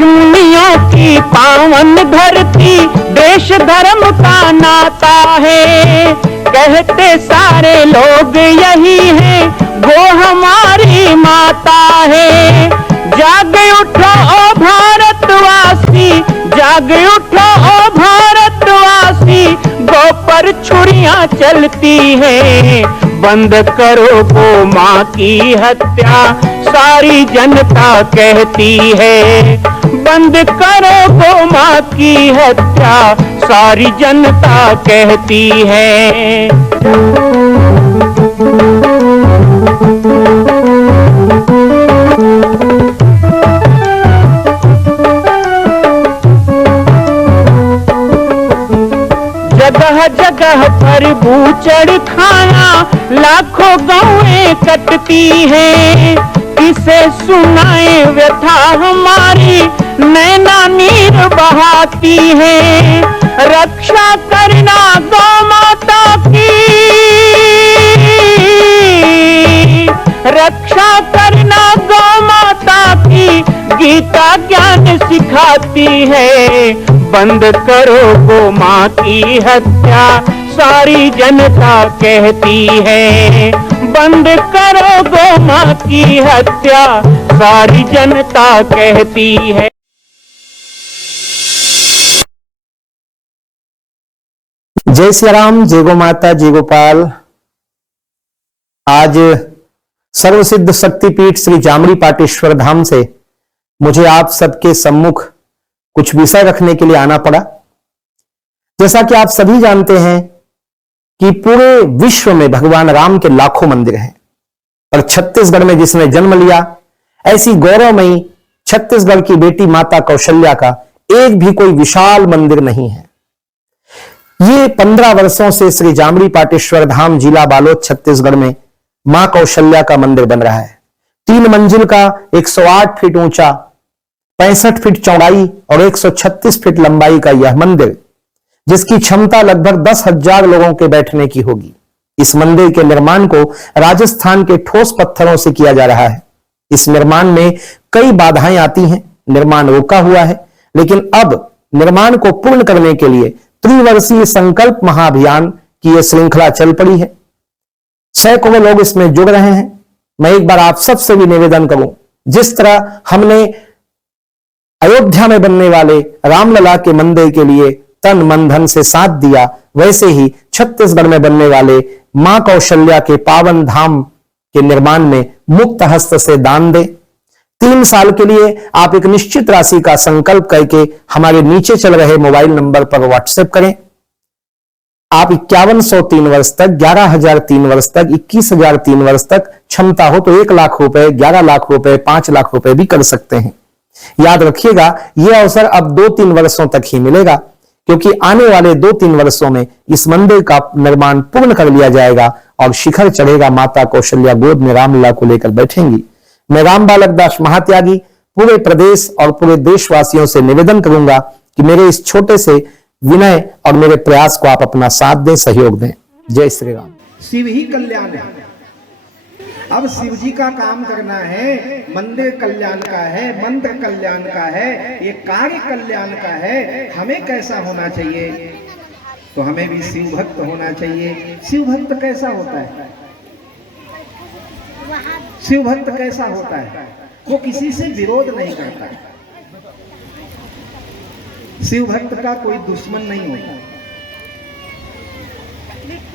ऋषिमुनियों की पावन धरती, देश धर्म का नाता है। कहते सारे लोग यही है, वो हमारी माता है। जाग उठो ओ भारतवासी, जाग उठो ओ भारतवासी, गौ पर छुरियां चलती है। बंद करो गौ माँ की हत्या, सारी जनता कहती है। बंद करो गौ माँ की हत्या, सारी जनता कहती है। जगह जगह पर बूचड़ खाना, लाखों गौएं कटती हैं। किसे सुनाए व्यथा हमारी, नैना नीर बहाती है। रक्षा करना गौ माता की, रक्षा करना गौ माता की, गीता ज्ञान सिखाती है। बंद करो गौ माँ की हत्या, सारी जनता कहती है। बंद करो गौ माँ की हत्या, सारी जनता कहती है। जय श्री राम, जय गो माता, जय गोपाल। आज सर्वसिद्ध शक्तिपीठ श्री जामड़ी पाटेश्वर धाम से मुझे आप सबके सम्मुख कुछ विषय रखने के लिए आना पड़ा। जैसा कि आप सभी जानते हैं कि पूरे विश्व में भगवान राम के लाखों मंदिर हैं, और छत्तीसगढ़ में जिसने जन्म लिया, ऐसी गौरवमयी छत्तीसगढ़ की बेटी माता कौशल्या का एक भी कोई विशाल मंदिर नहीं है। ये 15 वर्षों से श्री जामड़ी पाटेश्वर धाम, जिला बालोद, छत्तीसगढ़ में मां कौशल्या का मंदिर बन रहा है। 3 मंजिल का 108 फीट ऊंचा, 65 फीट चौड़ाई और 136 फीट लंबाई का यह मंदिर, जिसकी क्षमता लगभग 10,000 लोगों के बैठने की होगी। इस मंदिर के निर्माण को राजस्थान के ठोस पत्थरों से किया जा रहा है। इस निर्माण में कई बाधाएं आती हैं, निर्माण रुका हुआ है, लेकिन अब निर्माण को पूर्ण करने के लिए त्रिवर्षीय संकल्प महाअभियान की यह श्रृंखला चल पड़ी है। सैकड़ों लोग इसमें जुड़ रहे हैं। मैं एक बार आप सबसे भी निवेदन करूं, जिस तरह हमने अयोध्या में बनने वाले रामलला के मंदिर के लिए तन मन धन से साथ दिया, वैसे ही छत्तीसगढ़ में बनने वाले मां कौशल्या के पावन धाम के निर्माण में मुक्त हस्त से दान दें। 3 साल के लिए आप एक निश्चित राशि का संकल्प करके हमारे नीचे चल रहे मोबाइल नंबर पर व्हाट्सएप करें। आप 5100 3 वर्ष तक, 11,000 3 वर्ष तक, 21,000 3 वर्ष तक, क्षमता हो तो 1 लाख रुपए, 11 लाख रुपए, 5 लाख रुपए भी कर सकते हैं। याद रखिएगा, यह अवसर अब 2-3 वर्षों तक ही मिलेगा, क्योंकि आने वाले 2-3 वर्षों में इस मंदिर का निर्माण पूर्ण कर लिया जाएगा और शिखर चढ़ेगा। माता कौशल्या गोद में रामलला को लेकर बैठेंगी। मैं राम बालक दास महात्यागी पूरे प्रदेश और पूरे देशवासियों से निवेदन करूंगा कि मेरे इस छोटे से विनय और मेरे प्रयास को आप अपना साथ दें, सहयोग दें। जय श्री राम। शिव ही कल्याण है। अब शिव जी का काम करना है, मंदिर कल्याण का है, मंत्र कल्याण का है, ये कार्य कल्याण का है। हमें कैसा होना चाहिए? तो हमें भी शिव भक्त होना चाहिए। शिव भक्त कैसा होता है? शिव भक्त कैसा होता है? वो किसी से विरोध नहीं करता है। शिव भक्त का कोई दुश्मन नहीं होता।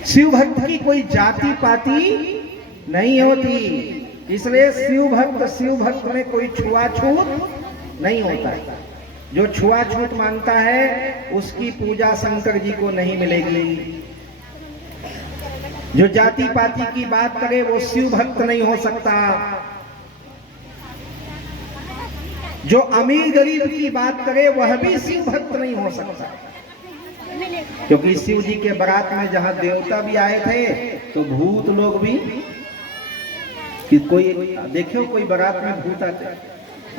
शिव भक्त की कोई जाति पाति नहीं होती। इसलिए शिव भक्त में कोई छुआछूत नहीं होता है। जो छुआछूत मानता है उसकी पूजा शंकर जी को नहीं मिलेगी। जो जाति पाति की बात करे वो शिव भक्त नहीं हो सकता। जो अमीर गरीब की बात करे वह भी शिव भक्त नहीं हो सकता, क्योंकि शिव जी के बारात में जहां देवता भी आए थे तो भूत लोग भी, कि कोई देखियो कोई बारात में भूत आते।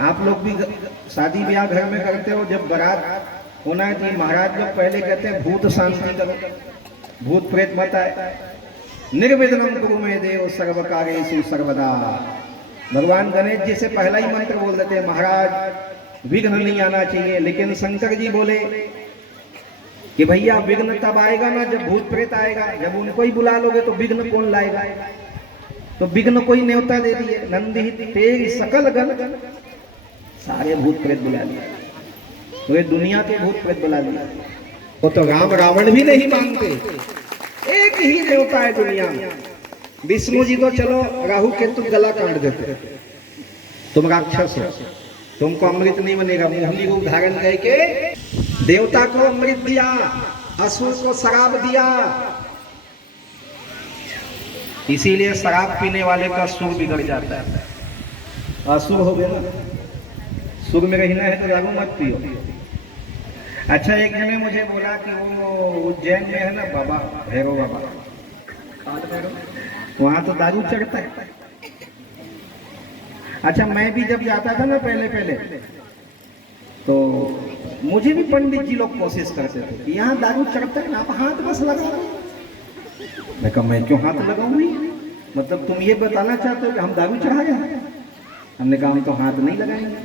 आप लोग भी शादी ब्याह घर में करते हो, जब बारात होना है तो महाराज लोग पहले कहते हैं भूत शांति करो, भूत प्रेत मत आए। निर्विघ्नं कुरु मे देव सर्वकार्येषु सर्वदा। भगवान गणेश जी से पहला ही मंत्र बोल देते हैं, महाराज विघ्न नहीं आना चाहिए। लेकिन शंकर जी बोले कि भैया विघ्न तब आएगा ना जब भूत प्रेत आएगा, जब उनको ही बुला लोगे तो विघ्न कौन लाएगा। तो विघ्न को ही न्योता दे दिए, नंदी तेरी सकल गण, सारे भूत प्रेत बुला लिए, वे दुनिया के भूत प्रेत बुला लिए। वो तो राम रावण भी नहीं मानते, एक ही देवता है दुनिया में। विष्णु जी तो चलो राहु केतु गला काट देते, तुम राक्षस हो, तुमको अमृत नहीं बनेगा। मोहनी रूप धारण करके देवता को अमृत दिया, असुर को शराब दिया। इसीलिए शराब पीने वाले का सुर बिगड़ जाता है। असुर हो गया ना, सुर में रहना है तो दारू मत पियो। अच्छा, एक जन ने मुझे बोला कि वो उज्जैन में है ना बाबा भैरव बाबा, वहां तो दारू चढ़ता है। अच्छा, मैं भी जब जाता था ना पहले तो मुझे भी पंडित जी लोग कोशिश करते थे कि यहाँ दारू चढ़ता है ना, आप हाथ बस लगाओ। मैं कहा मैं क्यों हाथ लगाऊंगी, मतलब तुम ये बताना चाहते हो कि हम दारू चढ़ाए? हमने कहा हम तो हाथ नहीं लगाएंगे,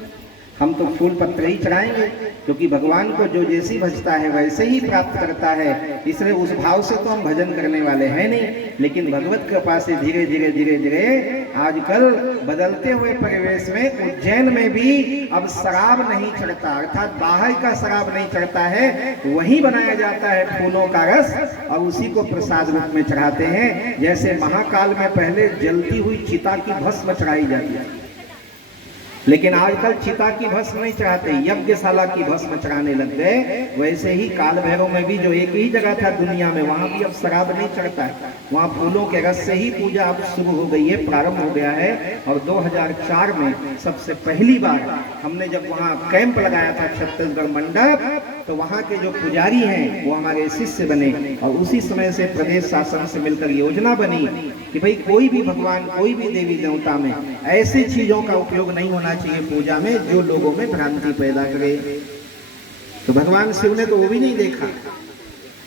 हम तो फूल पत्ते ही चढ़ाएंगे, क्योंकि भगवान को जो जैसी भजता है वैसे ही प्राप्त करता है। इसलिए उस भाव से तो हम भजन करने वाले हैं नहीं। लेकिन भगवत कृपा से धीरे धीरे धीरे धीरे आजकल बदलते हुए परिवेश में उज्जैन में भी अब शराब नहीं चढ़ता, अर्थात बाहर का शराब नहीं चढ़ता है, वही बनाया जाता है फूलों का रस और उसी को प्रसाद रूप में चढ़ाते हैं। जैसे महाकाल में पहले जलती हुई चिता की भस्म चढ़ाई जाती है, लेकिन आजकल चिता की भस्म नहीं चढ़ाते, यज्ञशाला की भस्म चढ़ाने लग गए। वैसे ही काल भैरव में भी जो एक ही जगह था दुनिया में, वहां भी अब शराब नहीं चढ़ता है, वहां फूलों के रस से ही पूजा अब शुरू हो गई है, प्रारंभ हो गया है। और 2004 में सबसे पहली बार हमने जब वहां कैंप लगाया था छत्तीसगढ़ मंडप, तो वहां के जो पुजारी हैं वो हमारे शिष्य बने और उसी समय से प्रदेश शासन से मिलकर योजना बनी कि भाई कोई भी भगवान, कोई भी देवी देवता में ऐसी चीजों का उपयोग नहीं होना चाहिए पूजा में जो लोगों में भ्रांति पैदा करे। तो भगवान शिव ने तो वो भी नहीं देखा,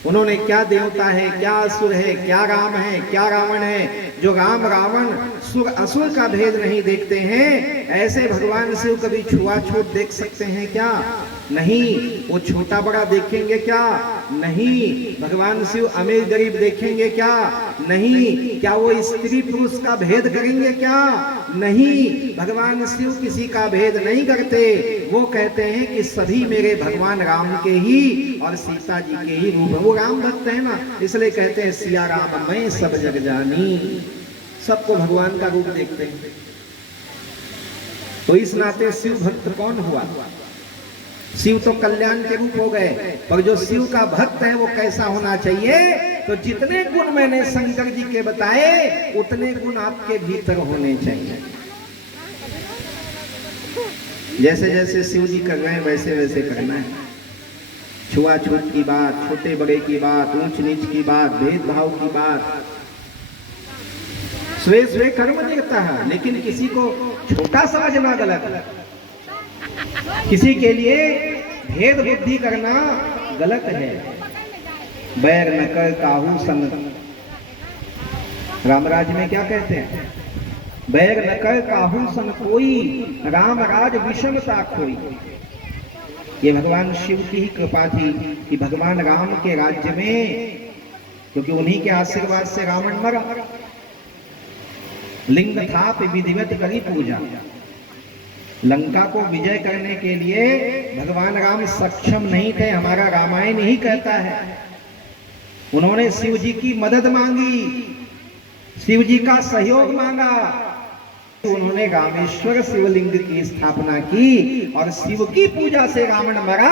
उन्होंने क्या देवता है, क्या असुर है, क्या राम है, क्या रावण है, जो राम रावण सुर असुर का भेद नहीं देखते हैं। ऐसे भगवान शिव कभी छुआछूत देख सकते हैं क्या? नहीं। वो छोटा बड़ा देखेंगे क्या? नहीं। भगवान शिव अमीर गरीब देखेंगे क्या? नहीं। क्या वो स्त्री पुरुष का भेद करेंगे क्या? नहीं। भगवान शिव किसी का भेद नहीं करते, वो कहते हैं कि सभी मेरे भगवान राम के ही और सीता जी के ही रूप है। वो राम भक्त है ना, इसलिए कहते हैं सिया राम मैं सब जग जानी, सबको भगवान का रूप देखते हैं। तो इस नाते शिव भक्त कौन हुआ? शिव तो कल्याण के रूप हो गए, पर जो शिव का भक्त है वो कैसा होना चाहिए? तो जितने गुण मैंने शंकर जी के बताए उतने गुण आपके भीतर होने चाहिए। जैसे जैसे शिव जी कर रहे हैं वैसे वैसे करना है। छुआछूत की बात, छोटे बड़े की बात, ऊंच नीच की बात, भेदभाव की बात, स्वे स्वे कर्म देता है, लेकिन किसी को छोटा समझना गलत है, किसी के लिए भेद बुद्धि करना गलत है। बैर न कर काहू संग, रामराज में क्या कहते हैं? बैर न कर काहू संग कोई, राम राज विषमता खोई। ये भगवान शिव की ही कृपा थी कि भगवान राम के राज्य में, क्योंकि उन्हीं के आशीर्वाद से रावण मरा, लिंग था विधिवत करी पूजा। लंका को विजय करने के लिए भगवान राम सक्षम नहीं थे, हमारा रामायण ही कहता है। उन्होंने शिव जी की मदद मांगी, शिव जी का सहयोग मांगा, उन्होंने रामेश्वर शिवलिंग की स्थापना की और शिव की पूजा से रावण मरा,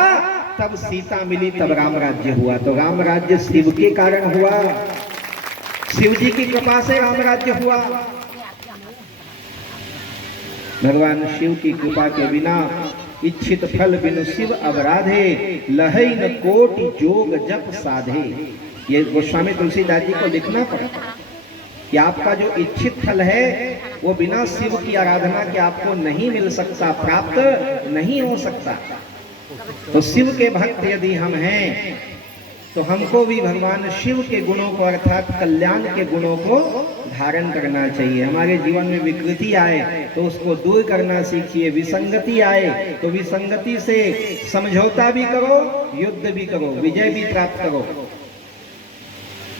तब सीता मिली, तब राम राज्य हुआ। तो राम राज्य शिव के कारण हुआ, शिव जी की कृपा से राम राज्य हुआ। भगवान शिव की कृपा के बिना इच्छित फल बिनु शिव अवराधे, लहै न कोटि जोग जप साधे। ये गोस्वामी तुलसीदास जी को लिखना पड़ा कि आपका जो इच्छित फल है वो बिना शिव की आराधना के आपको नहीं मिल सकता, प्राप्त नहीं हो सकता। तो शिव के भक्त यदि हम हैं तो हमको भी भगवान शिव के गुणों को अर्थात कल्याण के गुणों को धारण करना चाहिए। हमारे जीवन में विकृति आए तो उसको दूर करना सीखिए, विसंगति आए तो विसंगति से समझौता भी करो, युद्ध भी करो, विजय भी प्राप्त करो।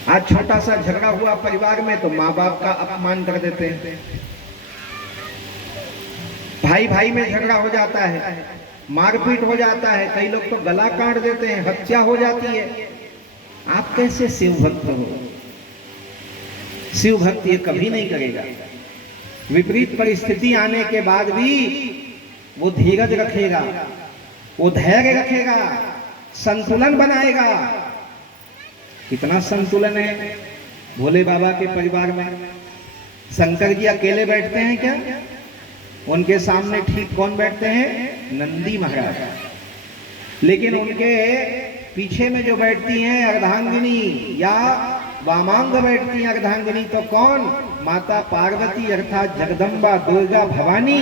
आज छोटा सा झगड़ा हुआ परिवार में तो माँ बाप का अपमान कर देते हैं, भाई भाई में झगड़ा हो जाता है, मारपीट हो जाता है, कई लोग तो गला काट देते हैं, हत्या हो जाती है। आप कैसे शिव भक्त हो? शिव भक्त ये कभी नहीं करेगा। विपरीत परिस्थिति आने के बाद भी वो धीरज रखेगा, वो धैर्य रखेगा, संतुलन बनाएगा। कितना संतुलन है भोले बाबा के परिवार में। शंकर जी अकेले बैठते हैं क्या? उनके सामने ठीक कौन बैठते हैं? नंदी महाराज। लेकिन उनके पीछे में जो बैठती हैं अर्धांगिनी या वामांग बैठती हैं अर्धांगिनी, तो कौन? माता पार्वती अर्थात जगदम्बा दुर्गा भवानी।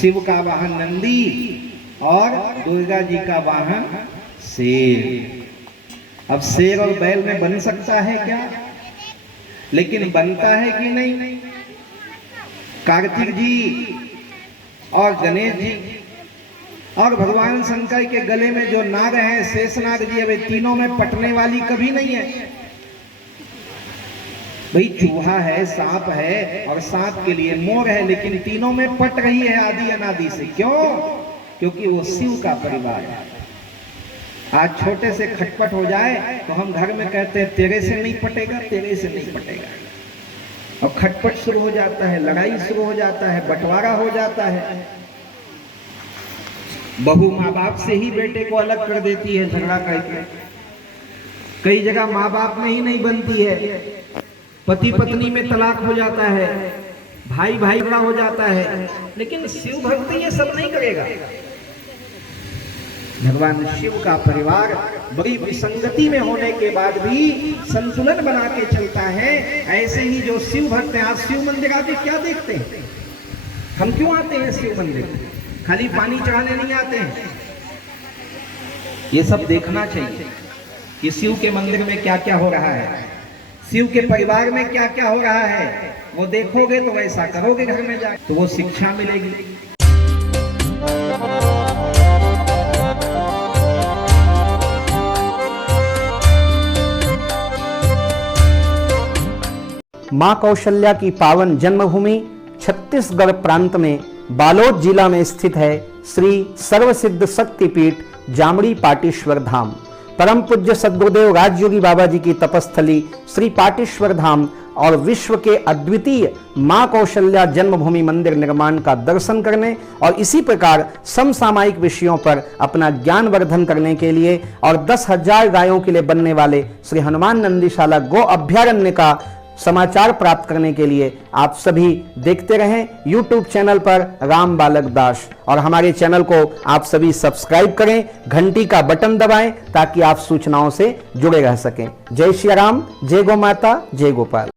शिव का वाहन नंदी और दुर्गा जी का वाहन शेर। अब शेर और बैल में बन सकता है क्या? लेकिन बनता है कि नहीं? कार्तिक जी और गणेश जी और भगवान शंकर के गले में जो नाग है शेषनाग जी, अब तीनों में पटने वाली कभी नहीं है। भाई चूहा है, सांप है और सांप के लिए मोर है, लेकिन तीनों में पट रही है आदि अनादि से। क्यों? क्योंकि वो शिव का परिवार है। आज छोटे से खटपट हो जाए तो हम घर में कहते हैं तेरे से नहीं पटेगा, तेरे से नहीं पटेगा, और खटपट शुरू हो जाता है, लड़ाई शुरू हो जाता है, बंटवारा हो जाता है। बहू माँ बाप से ही बेटे को अलग कर देती है झगड़ा करके। कई जगह माँ बाप में ही नहीं बनती है, पति पत्नी में तलाक हो जाता है, भाई भाई बड़ा हो जाता है। लेकिन शिव भक्त ये सब नहीं करेगा। भगवान शिव का परिवार बड़ी विसंगति में होने के बाद भी संतुलन बना के चलता है। ऐसे ही जो शिव भक्त हैं, आज शिव मंदिर आते क्या देखते हैं? हम क्यों आते हैं शिव मंदिर? खाली पानी चढ़ाने नहीं आते हैं। ये सब देखना चाहिए कि शिव के मंदिर में क्या क्या हो रहा है, शिव के परिवार में क्या क्या हो रहा है। वो देखोगे तो वैसा करोगे घर में जाकर, तो वो शिक्षा मिलेगी। मां कौशल्या की पावन जन्मभूमि छत्तीसगढ़ प्रांत में बालोद जिला में स्थित है श्री सर्वसिद्ध शक्तिपीठ जामड़ी पाटेश्वर धाम। परम पूज्य सद्गुरुदेव राजयोगी बाबा जी की तपस्थली श्री पाटेश्वर धाम और विश्व के अद्वितीय मां कौशल्या जन्मभूमि मंदिर निर्माण का दर्शन करने और इसी प्रकार समसामयिक विषयों पर अपना ज्ञान वर्धन करने के लिए और 10,000 गायों के लिए बनने वाले श्री हनुमान नंदीशाला गो अभ्यारण्य का समाचार प्राप्त करने के लिए आप सभी देखते रहें YouTube चैनल पर राम बालक दास, और हमारे चैनल को आप सभी सब्सक्राइब करें, घंटी का बटन दबाएं ताकि आप सूचनाओं से जुड़े रह सकें। जय श्री राम, जय गौ माता, जय गोपाल।